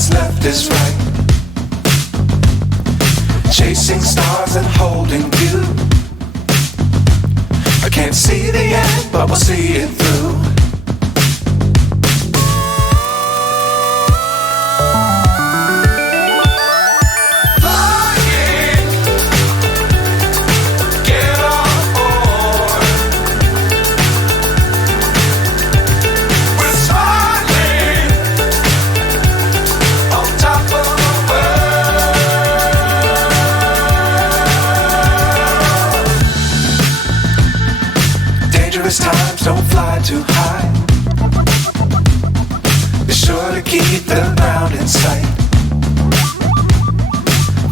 what's left is right. Chasing stars and holding you. I can't see the end, but we'll see it through. Times don't fly too high. Be sure to keep the ground in sight.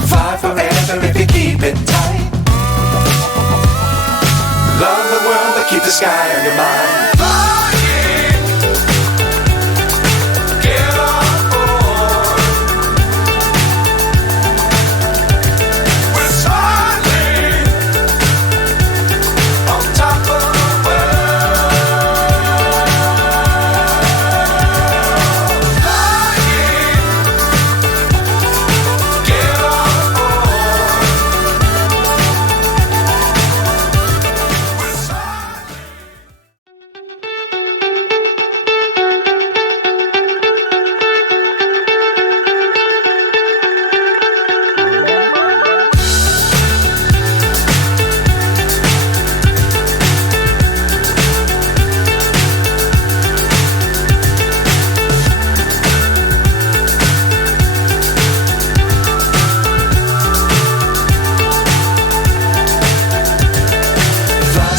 Fly forever if you keep it tight. Love the world but keep the sky on your mind.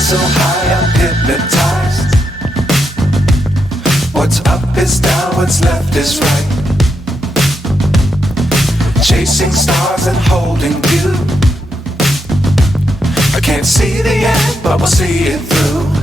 So high I'm hypnotized. What's up is down, what's left is right. Chasing stars and holding you. I can't see the end, but we'll see it through.